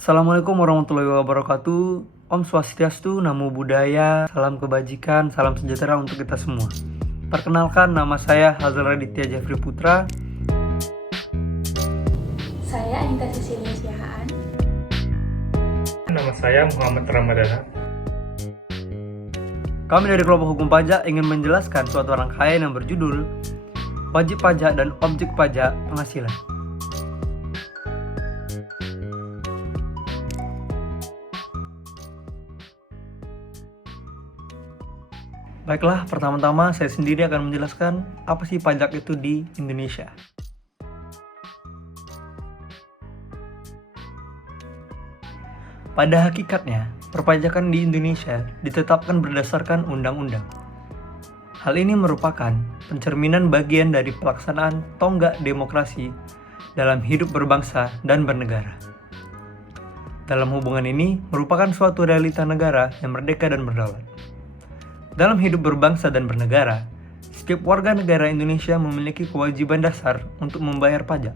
Assalamualaikum warahmatullahi wabarakatuh. Om Swastiastu, Namo Buddhaya, salam kebajikan, salam sejahtera untuk kita semua. Perkenalkan, nama saya Hazal Raditya Jeffrey Putra. Saya Anita Cecilia Siahaan. Nama saya Muhammad Ramadana. Kami dari kelompok hukum pajak ingin menjelaskan suatu rangkaian yang berjudul Wajib Pajak dan Objek Pajak Penghasilan. Baiklah, pertama-tama saya sendiri akan menjelaskan apa sih pajak itu di Indonesia. Pada hakikatnya, perpajakan di Indonesia ditetapkan berdasarkan undang-undang. Hal ini merupakan pencerminan bagian dari pelaksanaan tonggak demokrasi dalam hidup berbangsa dan bernegara. Dalam hubungan ini merupakan suatu realita negara yang merdeka dan berdaulat. Dalam hidup berbangsa dan bernegara, setiap warga negara Indonesia memiliki kewajiban dasar untuk membayar pajak.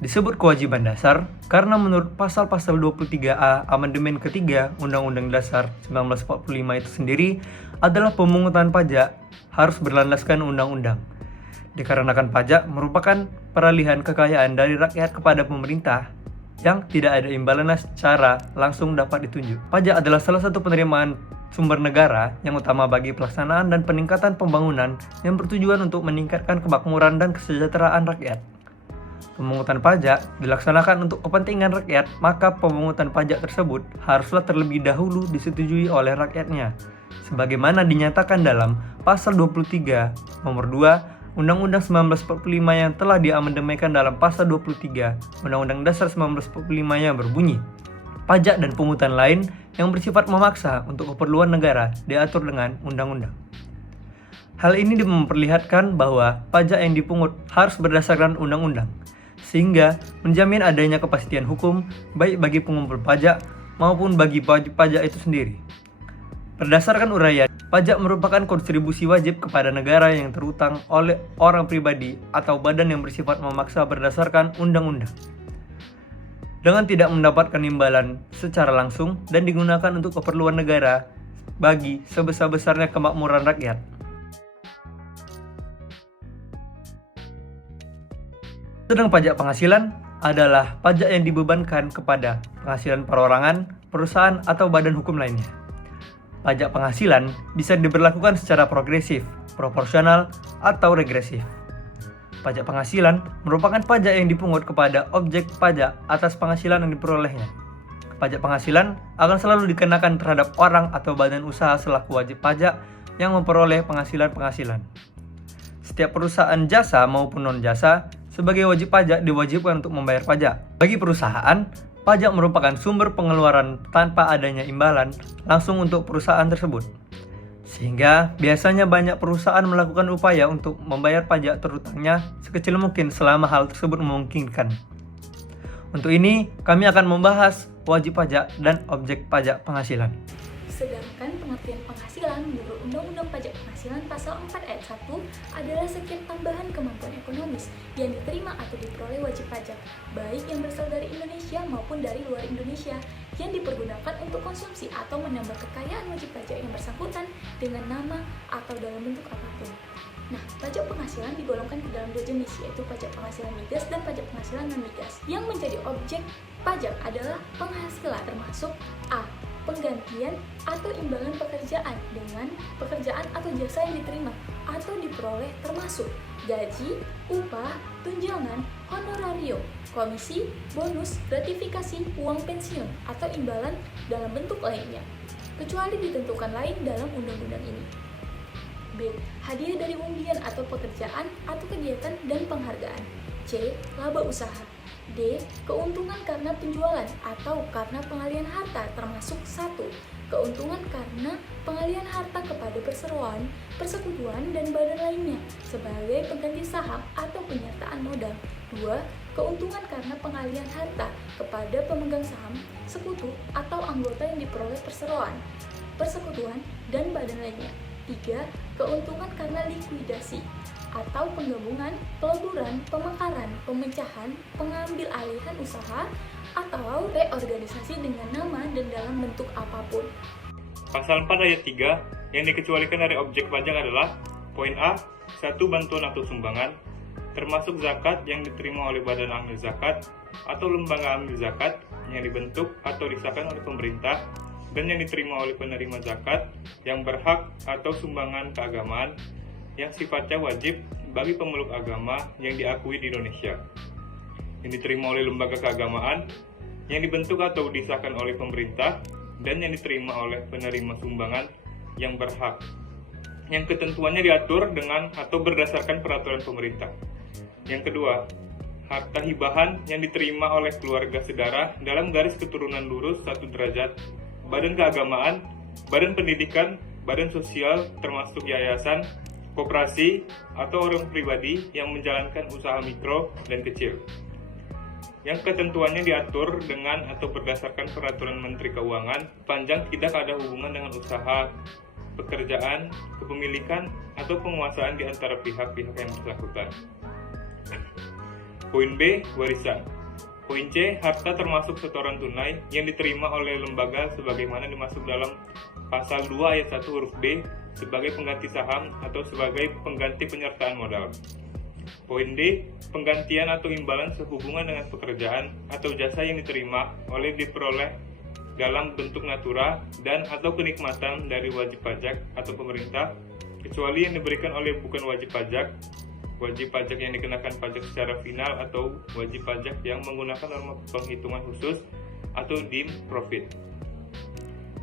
Disebut kewajiban dasar karena menurut pasal-pasal 23A Amandemen ketiga Undang-Undang Dasar 1945 itu sendiri adalah pemungutan pajak harus berlandaskan undang-undang. Dikarenakan pajak merupakan peralihan kekayaan dari rakyat kepada pemerintah yang tidak ada imbalannya secara langsung dapat ditunjuk. Pajak adalah salah satu penerimaan sumber negara yang utama bagi pelaksanaan dan peningkatan pembangunan yang bertujuan untuk meningkatkan kemakmuran dan kesejahteraan rakyat. Pemungutan pajak dilaksanakan untuk kepentingan rakyat, maka pemungutan pajak tersebut haruslah terlebih dahulu disetujui oleh rakyatnya, sebagaimana dinyatakan dalam Pasal 23 Nomor 2 Undang-Undang 1945 yang telah diamandemenkan dalam Pasal 23 Undang-Undang Dasar 1945 yang berbunyi, pajak dan pungutan lain yang bersifat memaksa untuk keperluan negara diatur dengan undang-undang. Hal ini memperlihatkan bahwa pajak yang dipungut harus berdasarkan undang-undang, sehingga menjamin adanya kepastian hukum baik bagi pengumpul pajak maupun bagi wajib pajak itu sendiri. Berdasarkan uraian, pajak merupakan kontribusi wajib kepada negara yang terutang oleh orang pribadi atau badan yang bersifat memaksa berdasarkan undang-undang, dengan tidak mendapatkan imbalan secara langsung dan digunakan untuk keperluan negara bagi sebesar-besarnya kemakmuran rakyat. Sedang pajak penghasilan adalah pajak yang dibebankan kepada penghasilan perorangan, perusahaan, atau badan hukum lainnya. Pajak penghasilan bisa diberlakukan secara progresif, proporsional, atau regresif. Pajak penghasilan merupakan pajak yang dipungut kepada objek pajak atas penghasilan yang diperolehnya. Pajak penghasilan akan selalu dikenakan terhadap orang atau badan usaha selaku wajib pajak yang memperoleh penghasilan-penghasilan. Setiap perusahaan jasa maupun non-jasa sebagai wajib pajak diwajibkan untuk membayar pajak. Bagi perusahaan, pajak merupakan sumber pengeluaran tanpa adanya imbalan langsung untuk perusahaan tersebut. Sehingga biasanya banyak perusahaan melakukan upaya untuk membayar pajak terutangnya sekecil mungkin selama hal tersebut memungkinkan. Untuk ini, kami akan membahas wajib pajak dan objek pajak penghasilan. Sedangkan pengertian penghasilan menurut Undang-Undang Pajak Penghasilan Pasal 4 Ayat 1 adalah setiap tambahan kemampuan ekonomis yang diterima atau diperoleh wajib pajak, baik yang berasal dari Indonesia maupun dari luar Indonesia, yang dipergunakan untuk konsumsi atau menambah kekayaan wajib pajak yang bersangkutan dengan nama atau dalam bentuk apapun. Nah, pajak penghasilan digolongkan ke dalam dua jenis, yaitu pajak penghasilan migas dan pajak penghasilan non-migas. Yang menjadi objek pajak adalah penghasilan termasuk A. Penggantian atau imbalan pekerjaan dengan pekerjaan atau jasa yang diterima atau diperoleh termasuk gaji, upah, tunjangan, honorarium, komisi, bonus, gratifikasi, uang pensiun, atau imbalan dalam bentuk lainnya, kecuali ditentukan lain dalam undang-undang ini. B. Hadiah dari undian atau pekerjaan atau kegiatan dan penghargaan. C. Laba usaha. D. Keuntungan karena penjualan atau karena pengalihan harta termasuk 1. Keuntungan karena pengalihan harta kepada perseroan, persekutuan, dan badan lainnya sebagai pengganti saham atau penyertaan modal. 2. Keuntungan karena pengalihan harta kepada pemegang saham, sekutu, atau anggota yang diperoleh perseroan, persekutuan, dan badan lainnya. 3. Keuntungan karena likuidasi atau penggabungan, peleburan, pemekaran, pemecahan, pengambil alihan usaha, atau reorganisasi dengan nama dan dalam bentuk apapun. Pasal 4 ayat 3 yang dikecualikan dari objek pajak adalah poin A, satu bantuan atau sumbangan, termasuk zakat yang diterima oleh badan amil zakat atau lembaga amil zakat yang dibentuk atau disahkan oleh pemerintah dan yang diterima oleh penerima zakat yang berhak atau sumbangan keagamaan yang sifatnya wajib bagi pemeluk agama yang diakui di Indonesia, yang diterima oleh lembaga keagamaan yang dibentuk atau disahkan oleh pemerintah dan yang diterima oleh penerima sumbangan yang berhak, yang ketentuannya diatur dengan atau berdasarkan peraturan pemerintah. Yang kedua, harta hibahan yang diterima oleh keluarga sedara dalam garis keturunan lurus 1 derajat, badan keagamaan, badan pendidikan, badan sosial termasuk yayasan, koperasi, atau orang pribadi yang menjalankan usaha mikro dan kecil, yang ketentuannya diatur dengan atau berdasarkan peraturan Menteri Keuangan, panjang tidak ada hubungan dengan usaha, pekerjaan, kepemilikan, atau penguasaan di antara pihak-pihak yang bersangkutan. Poin B, warisan. Poin C, harta termasuk setoran tunai yang diterima oleh lembaga sebagaimana dimaksud dalam pasal 2 ayat 1 huruf B sebagai pengganti saham atau sebagai pengganti penyertaan modal. Poin D, penggantian atau imbalan sehubungan dengan pekerjaan atau jasa yang diterima oleh diperoleh dalam bentuk natura dan atau kenikmatan dari wajib pajak atau pemerintah, kecuali yang diberikan oleh bukan wajib pajak yang dikenakan pajak secara final atau wajib pajak yang menggunakan norma penghitungan khusus atau deemed profit,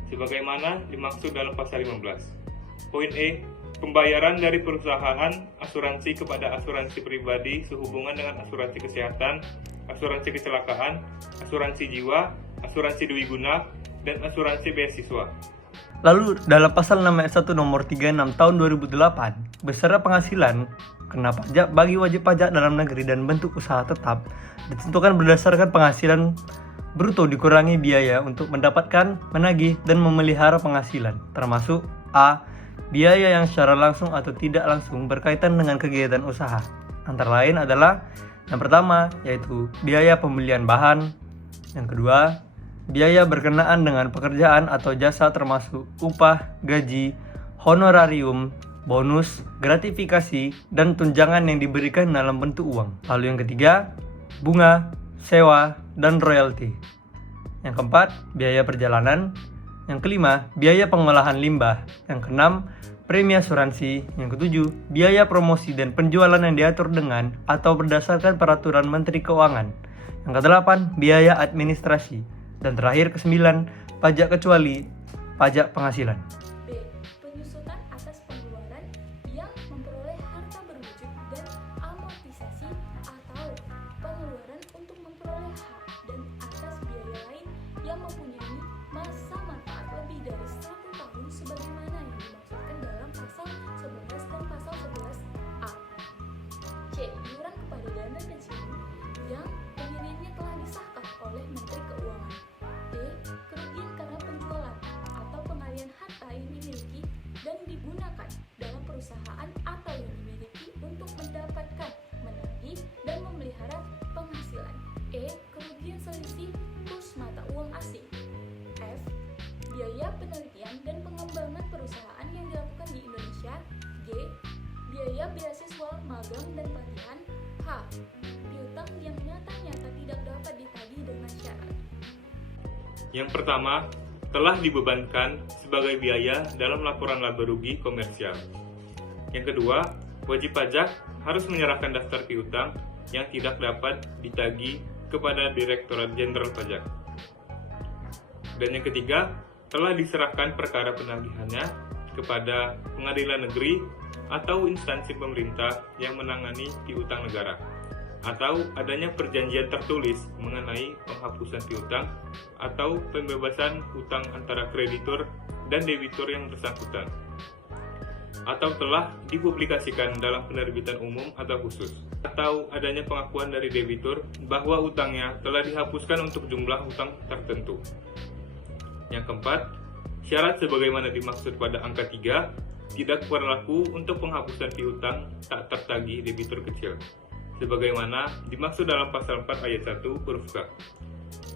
sebagaimana dimaksud dalam pasal 15. Poin E, pembayaran dari perusahaan asuransi kepada asuransi pribadi sehubungan dengan asuransi kesehatan, asuransi kecelakaan, asuransi jiwa, asuransi dwiguna, dan asuransi beasiswa. Lalu dalam pasal 6 ayat 1 nomor 36 tahun 2008, beserta penghasilan kena pajak bagi wajib pajak dalam negeri dan bentuk usaha tetap ditentukan berdasarkan penghasilan bruto dikurangi biaya untuk mendapatkan, menagih, dan memelihara penghasilan, termasuk A. biaya yang secara langsung atau tidak langsung berkaitan dengan kegiatan usaha. Antara lain adalah yang pertama yaitu biaya pembelian bahan, yang kedua biaya berkenaan dengan pekerjaan atau jasa termasuk upah, gaji, honorarium, bonus, gratifikasi, dan tunjangan yang diberikan dalam bentuk uang. Lalu yang ketiga, bunga, sewa, dan royalti. Yang keempat, biaya perjalanan. Yang kelima, biaya pengolahan limbah. Yang keenam, premi asuransi. Yang ketujuh, biaya promosi dan penjualan yang diatur dengan atau berdasarkan peraturan Menteri Keuangan. Yang kedelapan, biaya administrasi. Dan terakhir kesembilan, pajak kecuali pajak penghasilan. B. Penyusutan atas pengeluaran yang memperoleh harta berwujud dan amortisasi atau pengeluaran untuk memperoleh hak dan atas biaya lain yang mempunyai masa manfaat lebih dari 1 tahun sebagaimana yang dimaksudkan dalam pasal 11 dan pasal 11A. C. Iuran kepada dana pensiun yang pendiriannya telah disahkan oleh Menteri Keuangan. D. Kerugian karena penjualan atau pengalihan harta yang dimiliki dan digunakan dalam perusahaan atau yang dimiliki untuk mendapatkan, menagih, dan memelihara penghasilan. E. Kerugian selisih kurs mata uang asing. F. Biaya penelitian dan pengembangan perusahaan yang dilakukan di Indonesia. G. Biaya beasiswa, magang, dan pelatihan. H. Piutang yang nyata-nyata tidak dapat ditagih dengan syarat. Yang pertama, telah dibebankan sebagai biaya dalam laporan laba rugi komersial. Yang kedua, wajib pajak harus menyerahkan daftar piutang yang tidak dapat ditagih kepada Direktorat Jenderal Pajak. Dan yang ketiga, telah diserahkan perkara penagihannya kepada pengadilan negeri atau instansi pemerintah yang menangani piutang negara, atau adanya perjanjian tertulis mengenai penghapusan piutang atau pembebasan utang antara kreditur dan debitur yang bersangkutan, atau telah dipublikasikan dalam penerbitan umum atau khusus, atau adanya pengakuan dari debitur bahwa utangnya telah dihapuskan untuk jumlah utang tertentu. Yang keempat, syarat sebagaimana dimaksud pada angka 3 tidak berlaku untuk penghapusan piutang tak tertagih debitur kecil, sebagaimana dimaksud dalam pasal 4 ayat 1 huruf K.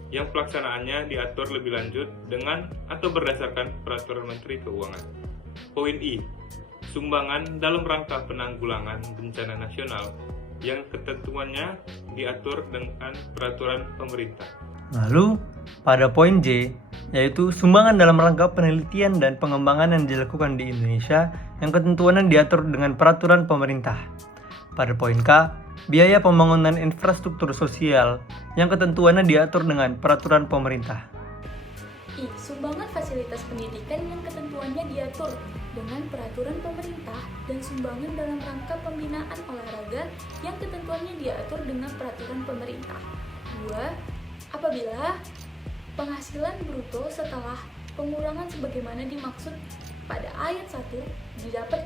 yang pelaksanaannya diatur lebih lanjut dengan atau berdasarkan Peraturan Menteri Keuangan. Poin I. Sumbangan dalam rangka penanggulangan bencana nasional yang ketentuannya diatur dengan peraturan pemerintah. Lalu, pada poin J, yaitu sumbangan dalam rangka penelitian dan pengembangan yang dilakukan di Indonesia yang ketentuannya diatur dengan peraturan pemerintah. Pada poin K, biaya pembangunan infrastruktur sosial yang ketentuannya diatur dengan peraturan pemerintah. I. Sumbangan fasilitas pendidikan yang ketentuannya diatur dengan peraturan pemerintah dan sumbangan dalam rangka pembinaan olahraga yang ketentuannya diatur dengan peraturan pemerintah. 2. Apabila penghasilan bruto setelah pengurangan sebagaimana dimaksud pada ayat 1 didapat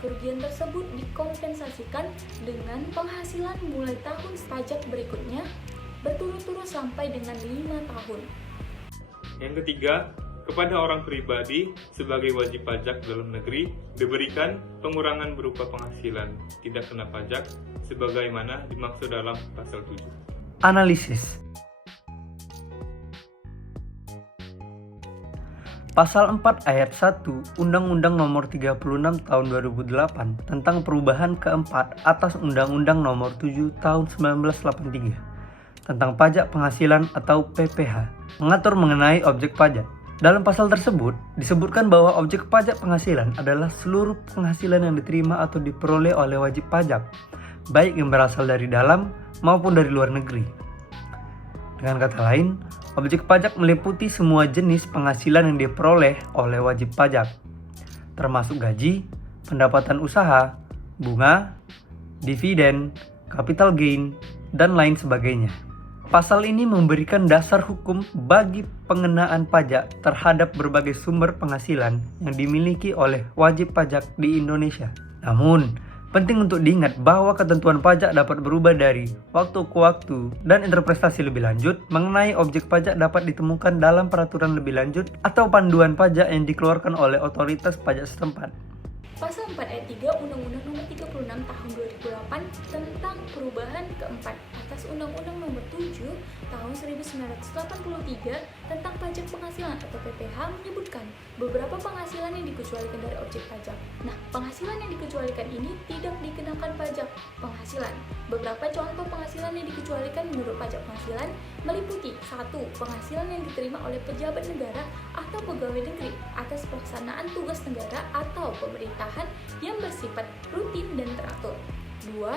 kerugian tersebut dikompensasikan dengan penghasilan mulai tahun pajak berikutnya berturut-turut sampai dengan 5 tahun. Yang ketiga, kepada orang pribadi sebagai wajib pajak dalam negeri diberikan pengurangan berupa penghasilan tidak kena pajak sebagaimana dimaksud dalam pasal 7. Analisis. Pasal 4 ayat 1 Undang-Undang Nomor 36 Tahun 2008 tentang perubahan keempat atas Undang-Undang Nomor 7 Tahun 1983 tentang pajak penghasilan atau PPh mengatur mengenai objek pajak. Dalam pasal tersebut disebutkan bahwa objek pajak penghasilan adalah seluruh penghasilan yang diterima atau diperoleh oleh wajib pajak, baik yang berasal dari dalam maupun dari luar negeri. Dengan kata lain, objek pajak meliputi semua jenis penghasilan yang diperoleh oleh wajib pajak, termasuk gaji, pendapatan usaha, bunga, dividen, capital gain, dan lain sebagainya. Pasal ini memberikan dasar hukum bagi pengenaan pajak terhadap berbagai sumber penghasilan yang dimiliki oleh wajib pajak di Indonesia. Namun, penting untuk diingat bahwa ketentuan pajak dapat berubah dari waktu ke waktu dan interpretasi lebih lanjut mengenai objek pajak dapat ditemukan dalam peraturan lebih lanjut atau panduan pajak yang dikeluarkan oleh otoritas pajak setempat. Pasal 4 ayat 3 Undang-Undang Nomor 36 Tahun 2008 tentang perubahan keempat atas Undang-Undang Nomor 7 Tahun 1983 tentang pajak penghasilan atau PPh menyebutkan beberapa penghasilan yang dikecualikan dari objek pajak. Nah, penghasilan yang dikecualikan ini tidak dikenakan pajak penghasilan. Beberapa contoh penghasilan yang dikecualikan menurut pajak penghasilan meliputi 1. Penghasilan yang diterima oleh pejabat negara atau pegawai negeri atas pelaksanaan tugas negara atau pemerintahan yang bersifat rutin dan teratur. 2.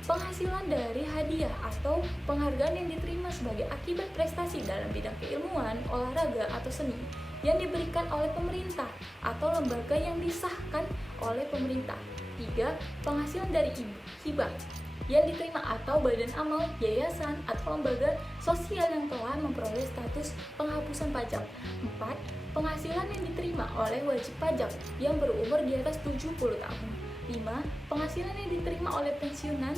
Penghasilan dari hadiah atau penghargaan yang diterima sebagai akibat prestasi dalam bidang keilmuan, olahraga, atau seni yang diberikan oleh pemerintah atau lembaga yang disahkan oleh pemerintah. 3. Penghasilan dari hibah yang diterima atau badan amal, yayasan, atau lembaga sosial yang telah memperoleh status penghapusan pajak. 4. Penghasilan yang diterima oleh wajib pajak yang berumur di atas 70 tahun. 5. Penghasilan yang diterima oleh pensiunan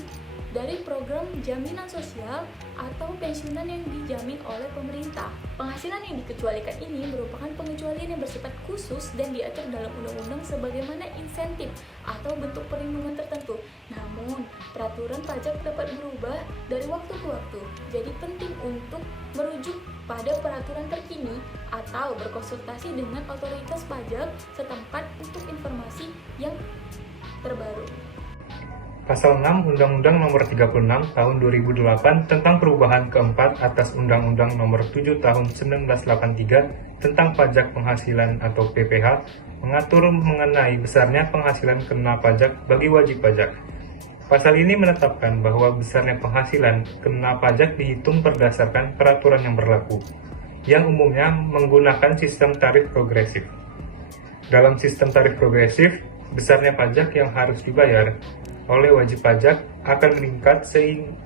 dari program jaminan sosial atau pensiunan yang dijamin oleh pemerintah. Penghasilan yang dikecualikan ini merupakan pengecualian yang bersifat khusus dan diatur dalam undang-undang sebagaimana insentif atau bentuk perlindungan tertentu. Namun, peraturan pajak dapat berubah dari waktu ke waktu. Jadi penting untuk merujuk pada peraturan terkini atau berkonsultasi dengan otoritas pajak setempat untuk informasi yang terbaru. Pasal 6 Undang-Undang Nomor 36 Tahun 2008 tentang perubahan keempat atas Undang-Undang Nomor 7 Tahun 1983 tentang pajak penghasilan atau PPh mengatur mengenai besarnya penghasilan kena pajak bagi wajib pajak. Pasal ini menetapkan bahwa besarnya penghasilan kena pajak dihitung berdasarkan peraturan yang berlaku, yang umumnya menggunakan sistem tarif progresif. Dalam sistem tarif progresif, besarnya pajak yang harus dibayar oleh wajib pajak akan meningkat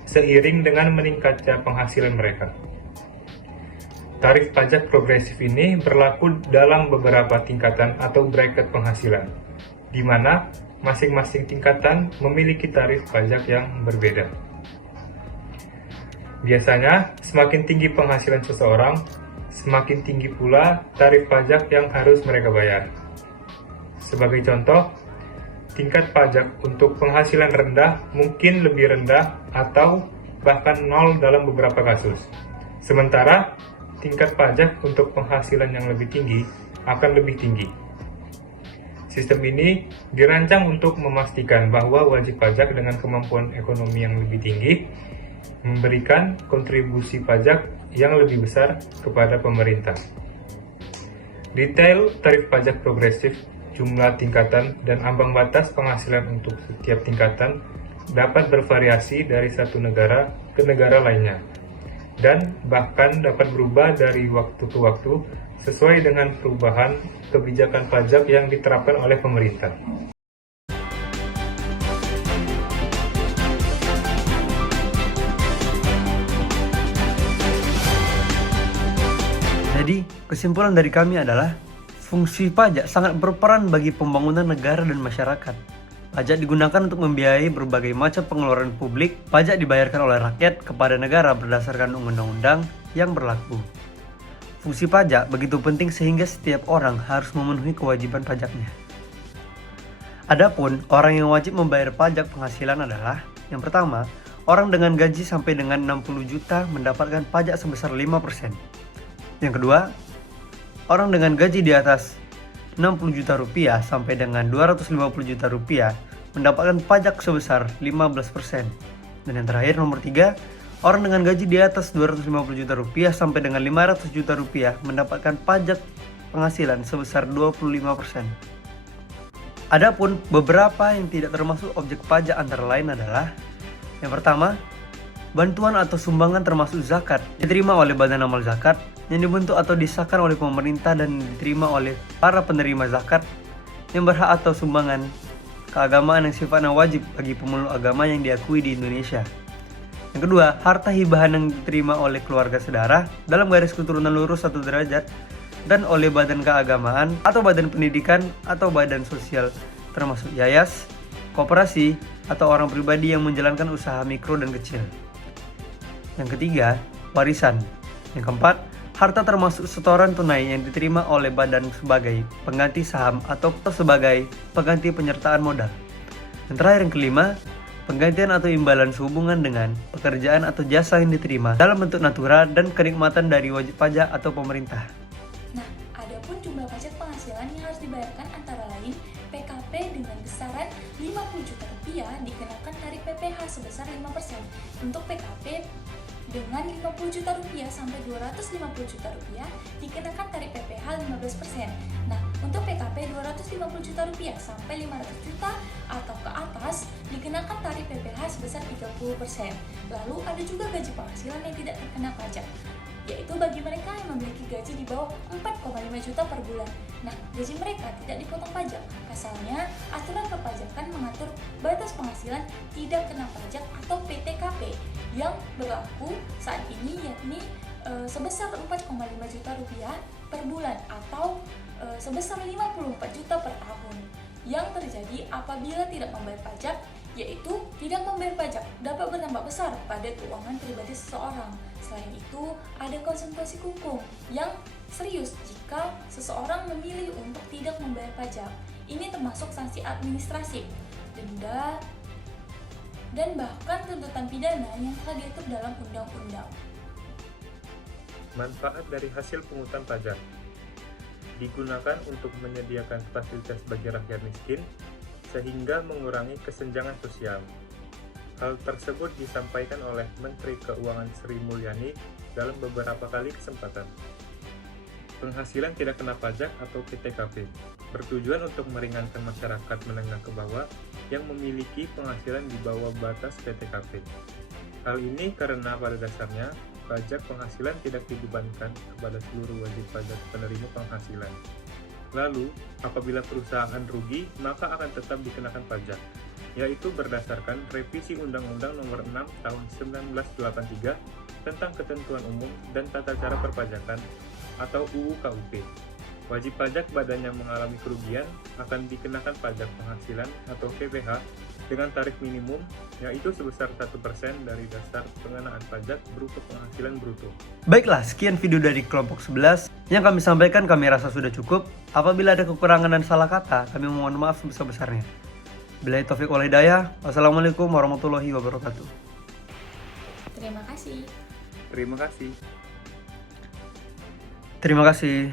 seiring dengan meningkatnya penghasilan mereka. Tarif pajak progresif ini berlaku dalam beberapa tingkatan atau bracket penghasilan, di mana masing-masing tingkatan memiliki tarif pajak yang berbeda. Biasanya, semakin tinggi penghasilan seseorang, semakin tinggi pula tarif pajak yang harus mereka bayar. Sebagai contoh, tingkat pajak untuk penghasilan rendah mungkin lebih rendah atau bahkan nol dalam beberapa kasus. Sementara tingkat pajak untuk penghasilan yang lebih tinggi akan lebih tinggi. Sistem ini dirancang untuk memastikan bahwa wajib pajak dengan kemampuan ekonomi yang lebih tinggi memberikan kontribusi pajak yang lebih besar kepada pemerintah. Detail tarif pajak progresif, jumlah tingkatan, dan ambang batas penghasilan untuk setiap tingkatan dapat bervariasi dari satu negara ke negara lainnya, dan bahkan dapat berubah dari waktu ke waktu sesuai dengan perubahan kebijakan pajak yang diterapkan oleh pemerintah. Jadi, kesimpulan dari kami adalah fungsi pajak sangat berperan bagi pembangunan negara dan masyarakat. Pajak digunakan untuk membiayai berbagai macam pengeluaran publik. Pajak dibayarkan oleh rakyat kepada negara berdasarkan undang-undang yang berlaku. Fungsi pajak begitu penting sehingga setiap orang harus memenuhi kewajiban pajaknya. Adapun orang yang wajib membayar pajak penghasilan adalah: yang pertama, orang dengan gaji sampai dengan 60 juta mendapatkan pajak sebesar 5%. Yang kedua, orang dengan gaji di atas 60 juta rupiah sampai dengan 250 juta rupiah mendapatkan pajak sebesar 15%. Dan yang terakhir, nomor 3, orang dengan gaji di atas 250 juta rupiah sampai dengan 500 juta rupiah mendapatkan pajak penghasilan sebesar 25%. Adapun beberapa yang tidak termasuk objek pajak antara lain adalah: yang pertama, bantuan atau sumbangan termasuk zakat diterima oleh Badan Amal Zakat yang dibentuk atau disahkan oleh pemerintah dan diterima oleh para penerima zakat yang berhak atau sumbangan keagamaan yang sifatnya wajib bagi pemeluk agama yang diakui di Indonesia. Yang kedua, harta hibahan yang diterima oleh keluarga saudara dalam garis keturunan lurus satu derajat dan oleh badan keagamaan atau badan pendidikan atau badan sosial termasuk yayas, koperasi, atau orang pribadi yang menjalankan usaha mikro dan kecil. Yang ketiga, warisan. Yang keempat, harta termasuk setoran tunai yang diterima oleh badan sebagai pengganti saham atau sebagai pengganti penyertaan modal. Yang terakhir, yang kelima, penggantian atau imbalan sehubungan dengan pekerjaan atau jasa yang diterima dalam bentuk natura dan kenikmatan dari wajib pajak atau pemerintah. Nah, adapun jumlah pajak penghasilan yang harus dibayarkan antara lain: PKP dengan besaran 50 juta rupiah dikenakan tarif PPh sebesar 5%. Untuk PKP dengan 50 juta rupiah sampai 250 juta rupiah dikenakan tarif PPh 15%. Nah, untuk PKP 250 juta rupiah sampai 500 juta atau ke atas dikenakan tarif PPh sebesar 30%. Lalu ada juga gaji penghasilan yang tidak terkena pajak, yaitu bagi mereka yang memiliki gaji di bawah 4,5 juta per bulan. Nah, gaji mereka tidak dipotong pajak. Pasalnya, aturan perpajakan mengatur batas penghasilan tidak kena pajak atau PTKP yang berlaku saat ini, yakni sebesar 4,5 juta rupiah per bulan atau sebesar 54 juta per tahun. Yang terjadi apabila tidak membayar pajak, yaitu tidak membayar pajak dapat berdampak besar pada keuangan pribadi seseorang. Selain itu, ada konsekuensi hukum yang serius jika seseorang memilih untuk tidak membayar pajak. Ini termasuk sanksi administrasi, denda, dan bahkan tuntutan pidana yang telah diatur dalam undang-undang. Manfaat dari hasil pungutan pajak digunakan untuk menyediakan fasilitas bagi rakyat miskin sehingga mengurangi kesenjangan sosial. Hal tersebut disampaikan oleh Menteri Keuangan Sri Mulyani dalam beberapa kali kesempatan. Penghasilan tidak kena pajak atau PTKP bertujuan untuk meringankan masyarakat menengah ke bawah yang memiliki penghasilan di bawah batas PTKP. Hal ini karena pada dasarnya pajak penghasilan tidak dibebankan kepada seluruh wajib pajak penerima penghasilan. Lalu, apabila perusahaan rugi, maka akan tetap dikenakan pajak, yaitu berdasarkan revisi Undang-Undang Nomor 6 Tahun 1983 tentang Ketentuan Umum dan Tata Cara Perpajakan atau UU KUP. Wajib pajak badan yang mengalami kerugian akan dikenakan pajak penghasilan atau PPh dengan tarif minimum, yaitu sebesar 1% dari dasar pengenaan pajak berupa penghasilan bruto. Baiklah, sekian video dari kelompok 11. Yang kami sampaikan kami rasa sudah cukup. Apabila ada kekurangan dan salah kata, kami mohon maaf sebesar-besarnya. Billahi taufiq wal hidayah. Wassalamualaikum warahmatullahi wabarakatuh. Terima kasih. Terima kasih. Terima kasih.